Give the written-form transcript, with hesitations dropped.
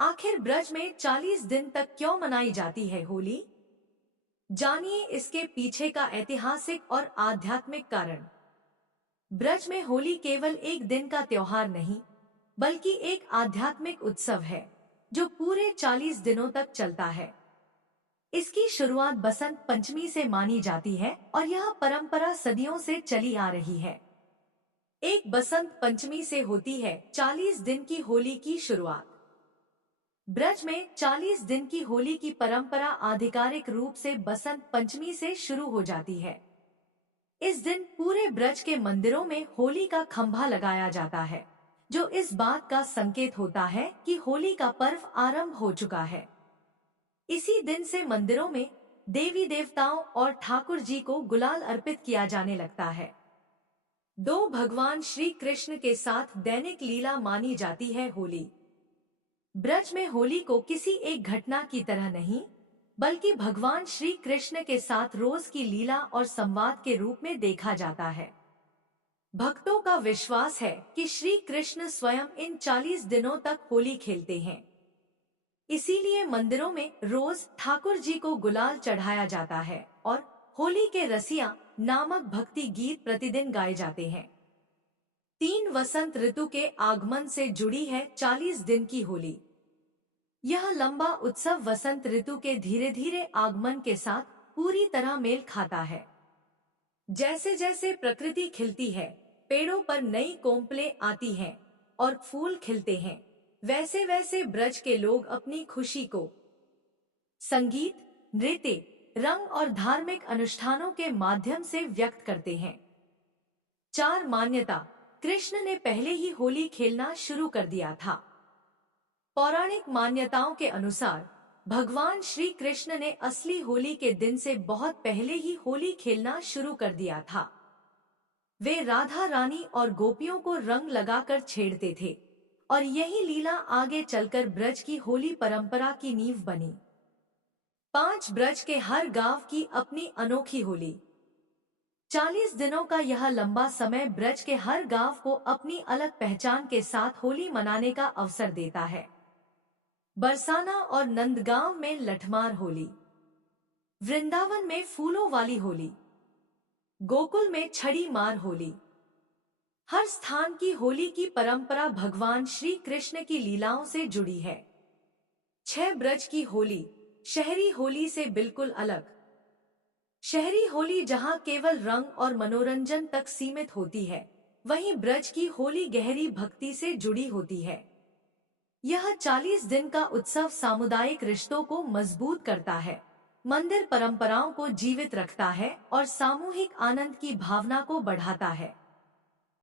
आखिर ब्रज में 40 दिन तक क्यों मनाई जाती है होली? जानिए इसके पीछे का ऐतिहासिक और आध्यात्मिक कारण। ब्रज में होली केवल एक दिन का त्योहार नहीं, बल्कि एक आध्यात्मिक उत्सव है जो पूरे 40 दिनों तक चलता है। इसकी शुरुआत बसंत पंचमी से मानी जाती है और यह परंपरा सदियों से चली आ रही है। एक बसंत पंचमी से होती है 40 दिन की होली की शुरुआत। ब्रज में 40 दिन की होली की परंपरा आधिकारिक रूप से बसंत पंचमी से शुरू हो जाती है। इस दिन पूरे ब्रज के मंदिरों में होली का खंभा लगाया जाता है, जो इस बात का संकेत होता है कि होली का पर्व आरंभ हो चुका है। इसी दिन से मंदिरों में देवी देवताओं और ठाकुर जी को गुलाल अर्पित किया जाने लगता है। दो भगवान श्री कृष्ण के साथ दैनिक लीला मानी जाती है होली। ब्रज में होली को किसी एक घटना की तरह नहीं, बल्कि भगवान श्री कृष्ण के साथ रोज की लीला और संवाद के रूप में देखा जाता है। भक्तों का विश्वास है कि श्री कृष्ण स्वयं इन 40 दिनों तक होली खेलते हैं। इसीलिए मंदिरों में रोज ठाकुर जी को गुलाल चढ़ाया जाता है और होली के रसिया नामक भक्ति गीत प्रतिदिन गाए जाते हैं। 3 वसंत ऋतु के आगमन से जुड़ी है 40 दिन की होली। यह लंबा उत्सव वसंत ऋतु के धीरे धीरे आगमन के साथ पूरी तरह मेल खाता है। जैसे जैसे प्रकृति खिलती है, पेड़ों पर नई कोंपलें आती हैं और फूल खिलते हैं, वैसे वैसे ब्रज के लोग अपनी खुशी को संगीत, नृत्य, रंग और धार्मिक अनुष्ठानों के माध्यम से व्यक्त करते हैं। 4 मान्यता। कृष्ण ने पहले ही होली खेलना शुरू कर दिया था। पौराणिक मान्यताओं के अनुसार भगवान श्री कृष्ण ने असली होली के दिन से बहुत पहले ही होली खेलना शुरू कर दिया था। वे राधा रानी और गोपियों को रंग लगाकर छेड़ते थे और यही लीला आगे चलकर ब्रज की होली परंपरा की नींव बनी। 5 ब्रज के हर गांव की अपनी अनोखी होली। 40 दिनों का यह लंबा समय ब्रज के हर गांव को अपनी अलग पहचान के साथ होली मनाने का अवसर देता है। बरसाना और नंदगांव में लठमार होली, वृंदावन में फूलों वाली होली, गोकुल में छड़ी मार होली। हर स्थान की होली की परंपरा भगवान श्री कृष्ण की लीलाओं से जुड़ी है। 6 ब्रज की होली। शहरी होली से बिल्कुल अलग। शहरी होली जहां केवल रंग और मनोरंजन तक सीमित होती है, वहीं ब्रज की होली गहरी भक्ति से जुड़ी होती है। यह 40 दिन का उत्सव सामुदायिक रिश्तों को मजबूत करता है, मंदिर परंपराओं को जीवित रखता है और सामूहिक आनंद की भावना को बढ़ाता है।